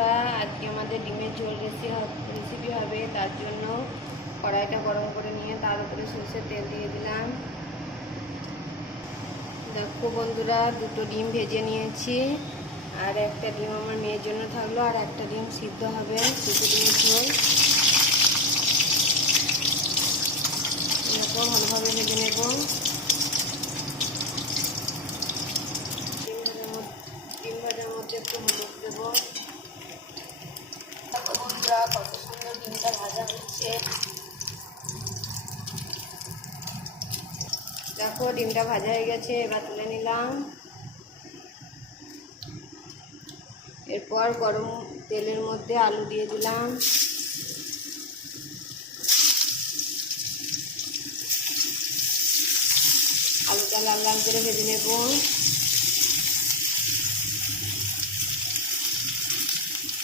বন্ধুরা, আজকে আমাদের ডিমের ঝোল রেসিপি হবে। তার জন্য কড়াইটা গরম করে নিয়ে তার উপরে সরষের তেল দিয়ে দিলাম। দেখো বন্ধুরা, দুটো ডিম ভেজে নিয়েছি, আর একটা ডিম আমার মেয়ের জন্য থাকলো, আর একটা ডিম সিদ্ধ হবে। দুটো ডিমের ঝোল এরকম ভালোভাবে ভেজে নেব। ডিম ভাজার মধ্যে একটু হলুদ দেবো। দেখো বন্ধুরা, কত সুন্দর ডিমটা ভাজা হচ্ছে। দেখো ডিমটা ভাজা হয়ে গেছে, এবার তুলে নিলাম। এরপর গরম তেলের মধ্যে আলু দিয়ে দিলাম। আলুটা লাল লাল করে ভেজে নেব।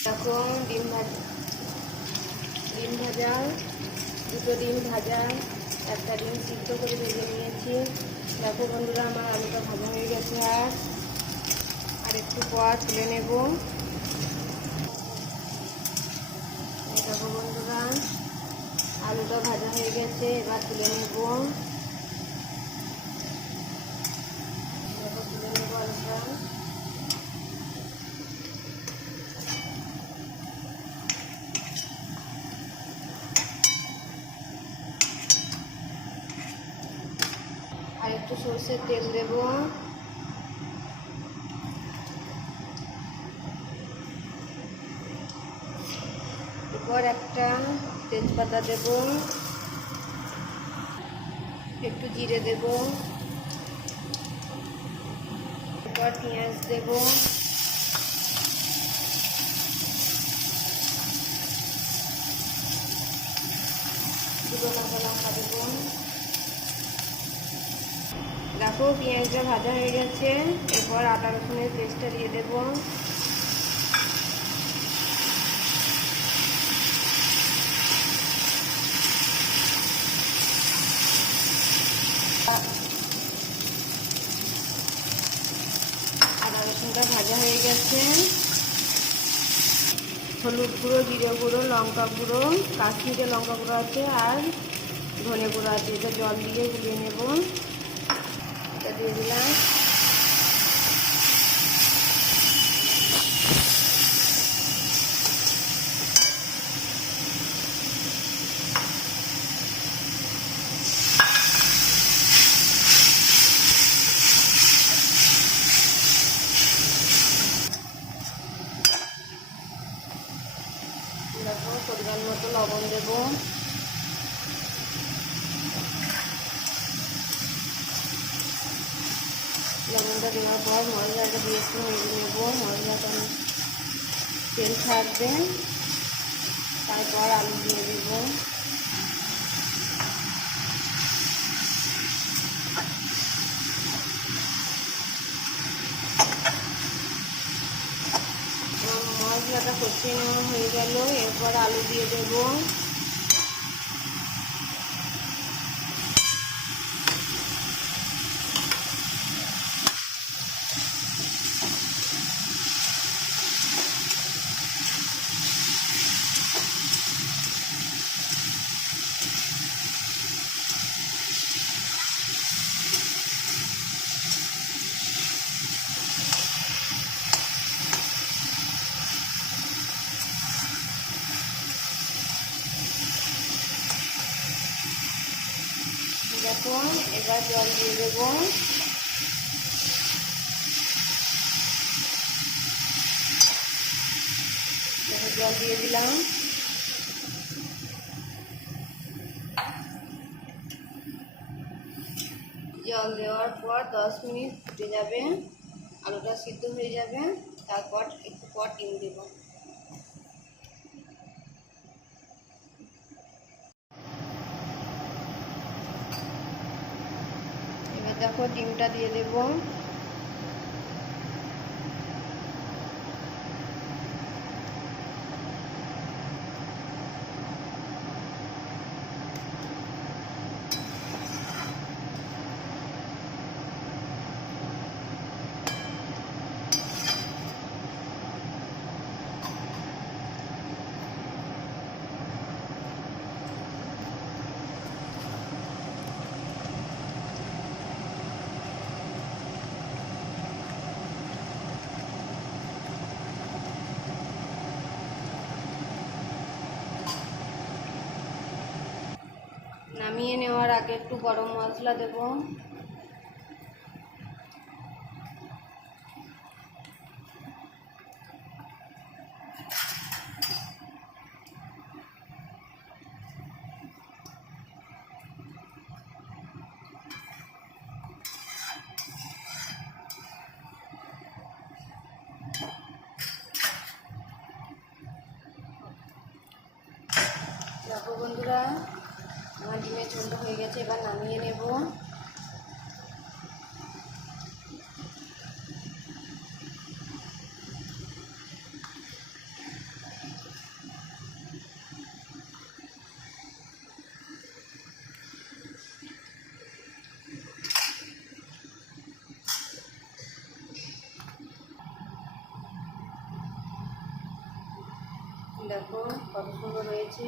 দেখো ডিম ভাজা, দুটো ডিম ভাজা, একটা ডিম সিদ্ধ করে ভেজে নিয়েছি। দেখো বন্ধুরা, আমার আলুটা ভাজা হয়ে গেছে। আর একটু পর তুলে নেব। দেখো বন্ধুরা, আলুটা ভাজা হয়ে গেছে, এবার তুলে নেব। দেখো তুলে নেব আলুটা। আর একটু সরষের তেল দেব। এরপর একটা তেজপাতা দেব, একটু জিরে দেব, এরপর পেঁয়াজ দেব, দুটো কাঁচা লঙ্কা দেব। দেখো পেঁয়াজটা ভাজা হয়ে গেছে, এরপর আদা রসুনের পেস্টটা দিয়ে দেব। আদা রসুনটা ভাজা হয়ে গেছে। হলুদ গুঁড়ো, জিরে গুঁড়ো, লঙ্কা গুঁড়ো, কাশ্মীরি লঙ্কা গুঁড়ো আছে, আর ধনে গুঁড়ো আছে। এটা জল দিয়ে গুলিয়ে নেব। এটা দিয়ে দিলাম। দেখো পরিমাণ মতো লবণ দেব। লবণটা দেওয়ার পর মশলাটা দিয়ে একটু ভেজে নেব। মশলাটা তেল ছাড়বে, তারপর আলু দিয়ে দেব। মশলাটা কষিয়ে নেওয়া হয়ে গেল, এরপর আলু দিয়ে দেব। দেখো এবার জল দিয়ে দেব। দেখো জল দিয়ে দিলাম। জল দেওয়ার পর 10 মিনিট ফুটে যাবে, আলুটা সিদ্ধ হয়ে যাবে। তারপর একটু পর ডিম দেব। এবার দেখো ডিমটা দিয়ে দেব। নামিয়ে নেওয়ার আগে একটু গরম মশলা দেব। দেখো বন্ধুরা, আমার ডিমের ঝোলটা হয়ে গেছে, এবার নামিয়ে নেব। দেখো কত সুন্দর হয়েছে।